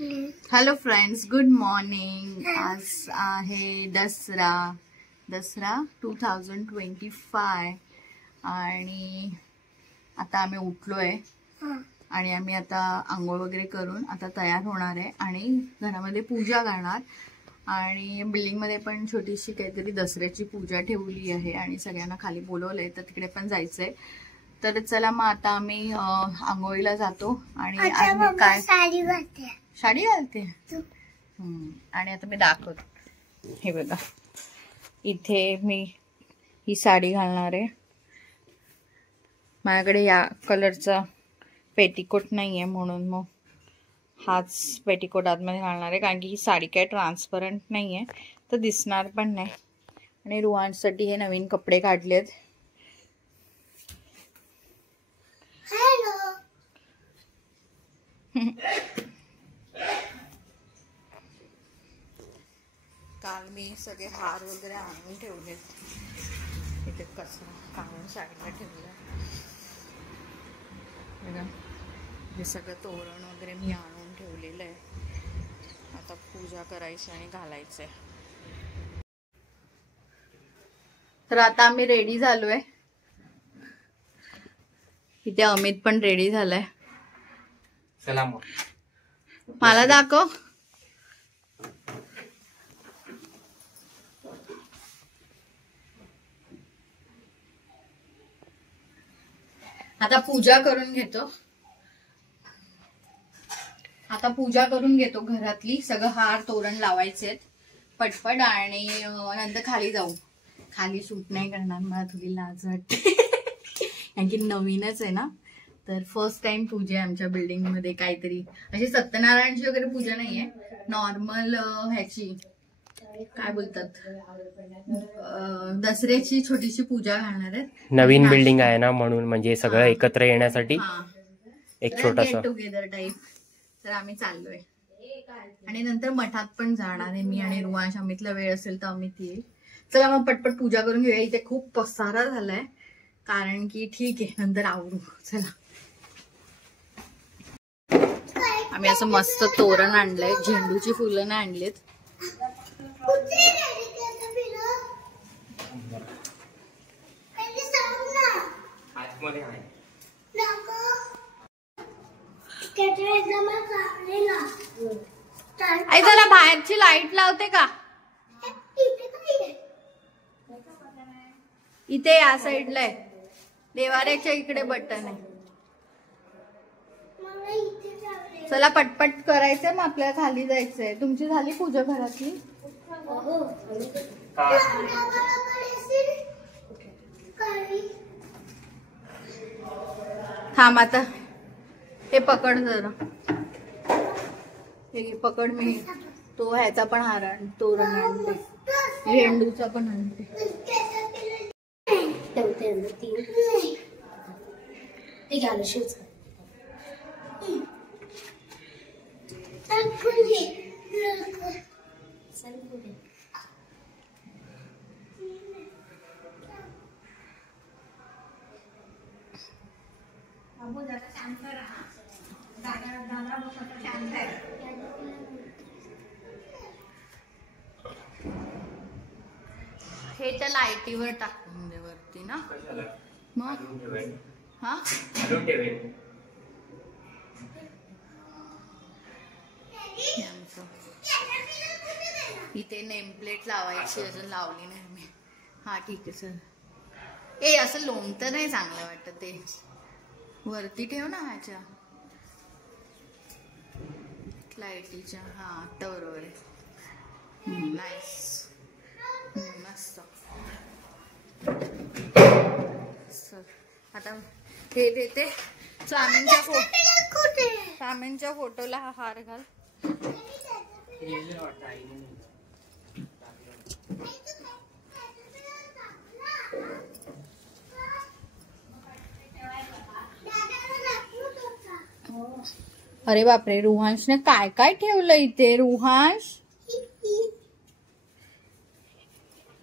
Hello friends, good morning. आज आहे दसरा 2025 आणि आता आम्ही उठलोय आणि आम्ही आता आंघोळ वगैरे करून आता तयार होणार आहे आणि घरामध्ये पूजा करणार. आणि बिल्डिंग मध्ये पण छोटीशी काहीतरी दसऱ्याची पूजा ठेवली आहे आणि सगळ्यांना खाली बोलवलंय, तर तिकडे पण जायचंय. तर चला मग आता आम्ही आंघोळीला जातो. आणि आज मी काय साडी घालते आणि आता मी दाखवतो. हे बघा, इथे मी ही साडी घालणार आहे. माझ्याकडे या कलरचा पेटीकोट नाहीये म्हणून मग हाच पेटीकोट आतमध्ये घालणार आहे, कारण की ही साडी काय ट्रान्सपरंट नाहीये तर दिसणार पण नाही. आणि रुहानसाठी हे नवीन कपडे काढलेत. काल मी सगळे हार वगैरे आणून ठेवलेत. इथे कचरा काढून साईडला ठेवलं. बघा, हे सगळं तोरण वगैरे मी आणून ठेवलेलं आहे. आता पूजा करायची आणि घालायचंय. तर आता आम्ही रेडी झालोय. इथे अमित पण रेडी झालाय. चला मग मला दाखव. आता पूजा करून घेतो घरातली. सगळं हार तोरण लावायचे पटपट आणि नंतर खाली जाऊ. खाली शूट नाही करणार, मला थोडी लाज वाटते कारण की नवीनच आहे ना. तर फर्स्ट टाइम पूजा आहे आमच्या बिल्डिंग मध्ये. काहीतरी अशी सत्यनारायणची वगैरे पूजा नाहीये, नॉर्मल ह्याची काय बोलतात दसऱ्याची छोटीशी पूजा घालणार आहे. नवीन बिल्डिंग आहे ना म्हणून, म्हणजे सगळं एकत्र येण्यासाठी एक छोटासा गेट टुगेदर टाइप. तर आम्ही चाललोय आणि नंतर मठात पण जाणार आहे मी आणि रुहान. अमितला वेळ असेल तर अमित येईल. चला मग पटपट पूजा करून घेऊया. इथे खूप पसारा झालाय कारण की ठीक आहे नंतर आवडू. चला, आम्ही असं मस्त तोरण आणलंय. झेंडूची फुलं नाही आणलीत. आई जरा बाहेरची लाईट लावते का? इथे या साईडला आहे, देवाऱ्याच्या इकडे बटन आहे. चला पटपट करायचंय, मग आपल्याला खाली जायचंय. तुमची झाली पूजा घरातली? थांब आता, हे पकड जरा. हे पकड. मी तो ह्याचा पण हार तोरण आणते, झेंडूचा पण आणते. हे त्या लाईटीवर टाकून दे वरती ना. मग हा इथे नेमप्लेट लावायची, अजून लावली नाही मी. हा ठीक आहे सर. ए असं लोंबतं नाही चांगलं वाटत. ते वरती ठेव ना ह्याच्या लाईटीच्या. हा आता बरोबर आहे. नाईस, मस्त. आता हे देते. स्वामींच्या फोटोला हा हार घाल. अरे बापरे, रुहांशने काय काय ठेवलं इथे. रुहांश,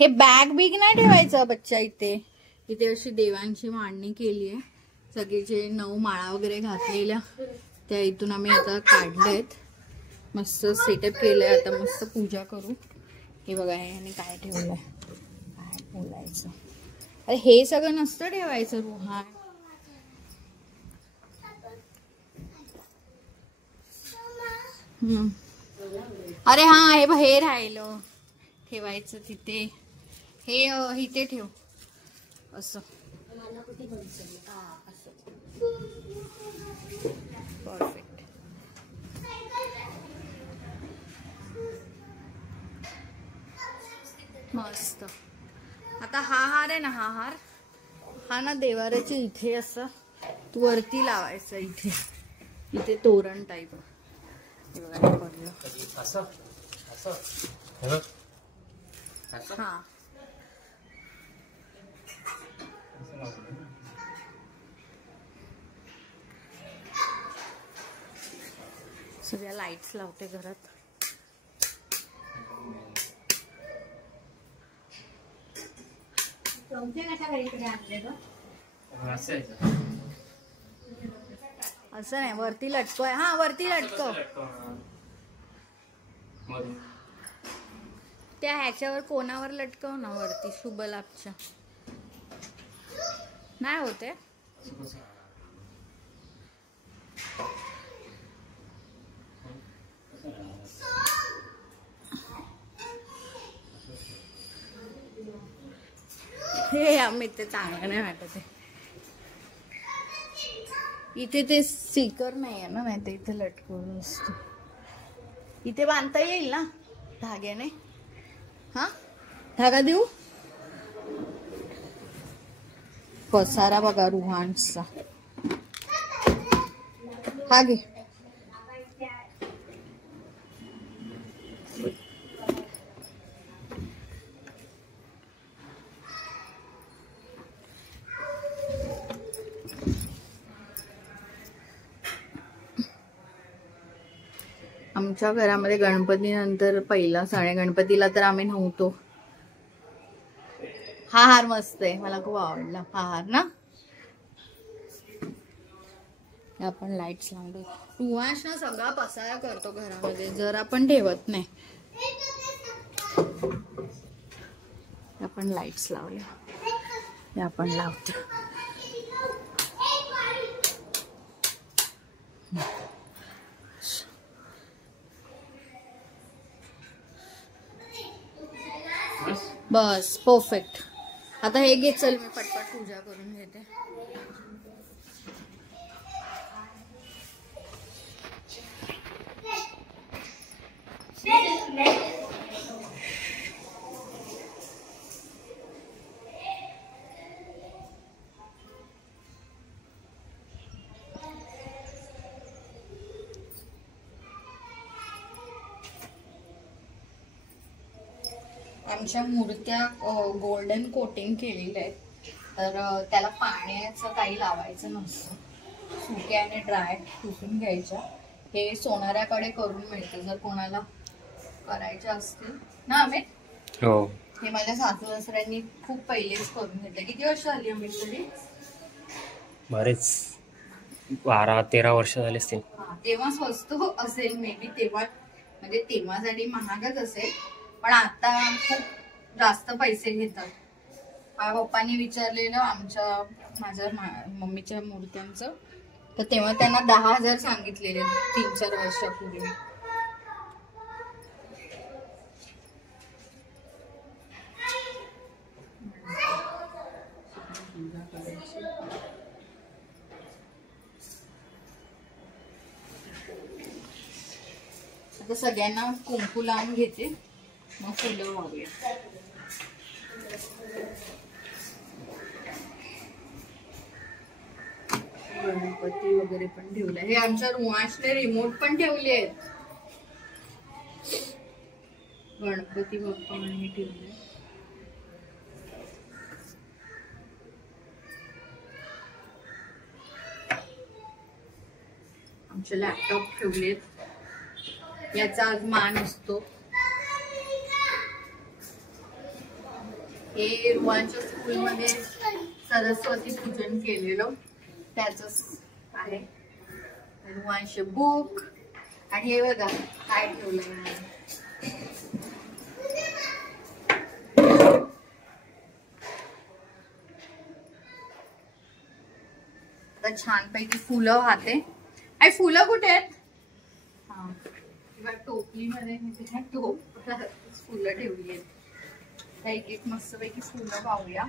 हे बॅग बिग नाही ठेवायचं बच्चा इथे. इथे अशी देवांची मांडणी केली आहे. सगळे जे 9 माळा वगैरे घातलेल्या त्या इथून आम्ही आता काढलेत. मस्त सेटअप केलंय. आता मस्त पूजा करू. हे बघा याने काय ठेवलंय, काय बोलायचं. अरे हे सगळं नसतं ठेवायचं रुहान. अरे हा हे राहिलं ठेवायचं तिथे. हे इथे ठेव असं. परफेक्ट. मस्त. आता हा हार आहे ना, हा ना देवाऱ्याच्या इथे असं वरती लावायचं. इथे तोरण टाईप. हा सगळ्या लाईट्स लावते घरात. असं नाही, वरती लटकवाय. हा वरती लटकव. त्या ह्याच्यावर कोणावर लटकव ना वरती, शुभ लाभच्या. नाही होते. हे आम्ही ते चांगलं नाही वाटत आहे. इथे ते स्टिकर नाही आहे ना, नाही तर इथे लटकवलं असतं. इथे बांधता येईल ना धाग्याने. हा धागा देऊ. पसारा बघा रुहानचा. हा घे. आमच्या घरामध्ये गणपती नंतर पहिला सण आहे. गणपतीला तर आम्ही नव्हतो. हा हार मस्त आहे, मला खूप आवडला हा हार ना. आपण लाईट्स लावतो. रुहाश ना सगळा पसारा करतो घरामध्ये, जर आपण ठेवत नाही. आपण लाईट्स लावल्या, आपण लावतो. बस परफेक्ट. आता हे घे, चल मी पटपट पूजा करून घेते. आमच्या मूर्त्या गोल्डन कोटिंग केलेल्या आहेत, तर त्याला पाण्याचं काही लावायचं नसतं. सुक्याने ड्राय पुसून घ्यायच्या. हे सोनाऱ्याकडे करून मिळतं जर कोणाला करायचे असतील ना अमित. हो, हे माझ्या सासू सासऱ्यांनी खूप पहिलेच करून घेतलं. किती वर्ष झाली अमित तरी? बरेच 12-13 वर्ष झाले असतील. तेव्हा स्वस्त असेल मे बी. तेव्हा म्हणजे तेव्हासाठी महागच असेल, पण आता खूप जास्त पैसे घेतात. माझ्या पप्पांनी विचारलेलं माझ्या मम्मीच्या मूर्त्यांचं, तर तेव्हा त्यांना 10,000 सांगितलेले 3-4 वर्षापूर्वी. आता सगळ्यांना कुंकू लावून घेते, मग फुलं वाहूया. गणपती वगैरे पण ठेवले. हे आमच्या रुहाशने रिमोट पण ठेवले आहेत. गणपती बाप्पा आणि ठेवले. आमचे लॅपटॉप ठेवलेत, याचा आज मान असतो. हे रुहानच्या स्कूलमध्ये सरस्वती पूजन केलेलं त्याच आहे. रुहानचे बुक, आणि हे बघा काय ठेवलंय. आता छानपैकी फुलं वाहते. आई फुलं कुठे आहेत? हा टोपलीमध्ये फुलं ठेवली आहेत. एक एक मस्तपैकी फुलं पाहूया.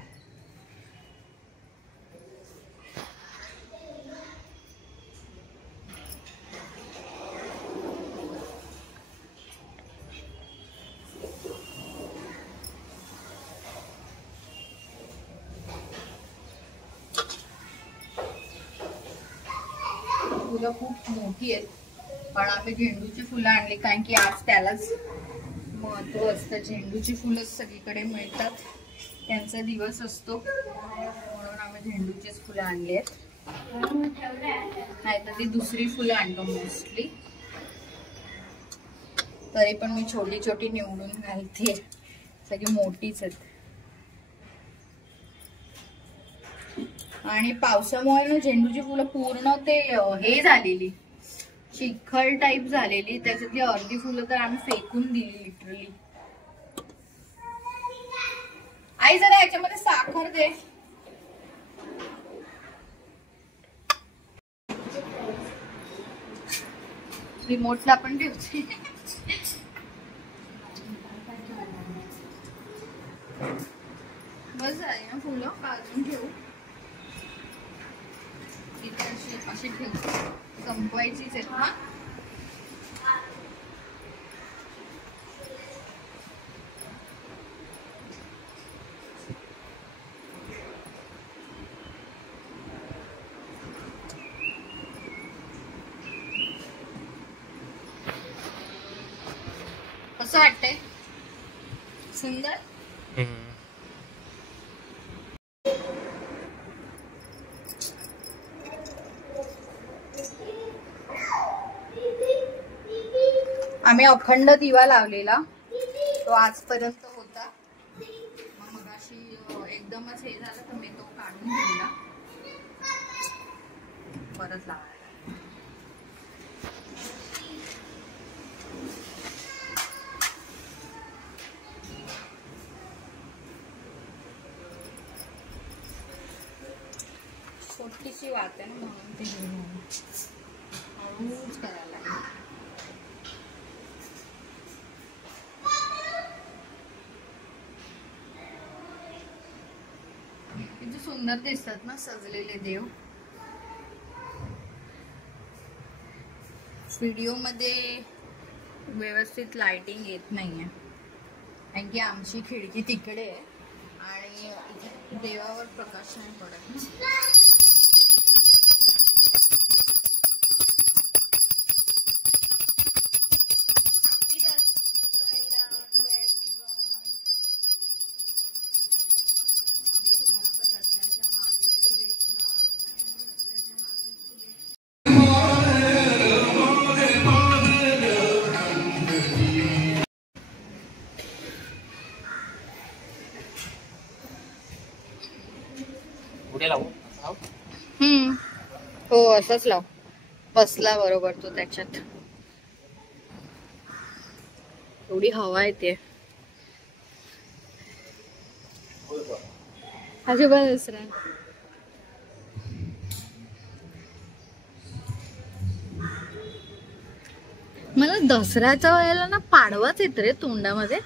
फुलं खूप मोठी आहेत, पण आम्ही झेंडूची फुलं आणली कारण की आज त्यालाच महत्व असतं. झेंडूची फुलं सगळीकडे मिळतात, त्यांचा दिवस असतो, म्हणून आम्ही झेंडूचीच फुलं आणली आहेत. नाहीतर ती दुसरी फुलं आणतो मोस्टली. तरी पण मी छोटी छोटी निवडून घालते, सगळी मोठीच आहेत. आणि पावसामुळे ना झेंडूची फुलं पूर्ण ते हे झालेली, चिखल टाईप झालेली. त्याच्यातली अर्धी फुलं तर आम्ही फेकून दिली लिटरली. आई जरा याच्यामध्ये साखर दे. रिमोटला पण ठेवते. बस झाली ना फुलं, काढून ठेवू. अशी ठेवू, संपवायचीच आहेत ना. कसं वाटतंय? सुंदर. आम्ही अखंड दिवा लावलेला, तो आजपर्यंत होता. मग अशी एकदमच हे झालं तर मी तो काढून घेतला, परत लावला. छोटीशी वाट आहे ना, म्हणून ते हळूच करायला लागेल. किती सुंदर दिसतात ना सजलेले देव. व्हिडिओ मध्ये व्यवस्थित लाइटिंग येत नाहीये कारण की आमची खिडकी तिकडे आहे आणि देवावर प्रकाश नाही पडत. हो असंच लाव, बसला बरोबर तो त्याच्यात. थोडी हवा येते अजिबात दुसरा. मला दसऱ्याच्या वेळेला ना पाडवाच येत रे तोंडामध्ये.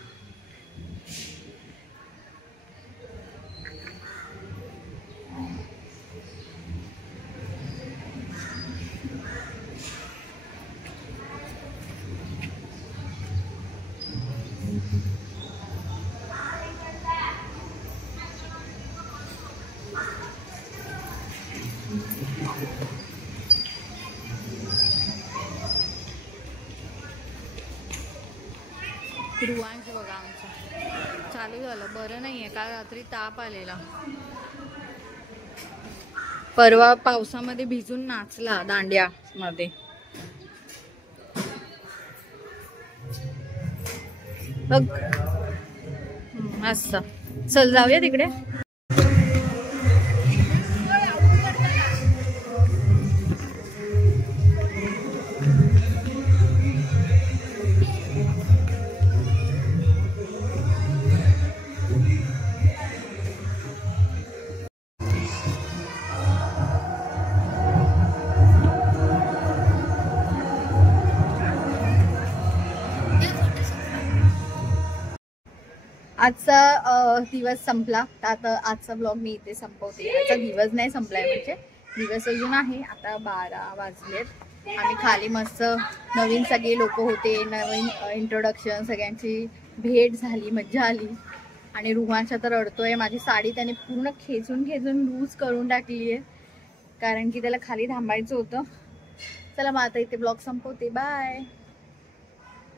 रुवांश बघा आमचं चालू झालं. बरं नाहीये, काल रात्री ताप आलेला. परवा पावसामध्ये भिजून नाचला दांड्या मध्ये. बघ मस्त. चल जाऊया तिकडे. आजचा दिवस संपला. तर आता आजचा ब्लॉग मी इथे संपवते. आजचा दिवस नाही संपलाय, म्हणजे दिवस अजून आहे. आता 12 वाजलेत. आम्ही खाली मस्त नवीन सगळे लोक होते, नवीन इंट्रोडक्शन, सगळ्यांची भेट झाली, मज्जा आली. आणि रुमांशा तर रडतोय. माझी साडी त्याने पूर्ण खेचून लूज करून टाकली आहे, कारण की त्याला खाली थांबायचं होतं. चला मग आता इथे ब्लॉग संपवते. बाय.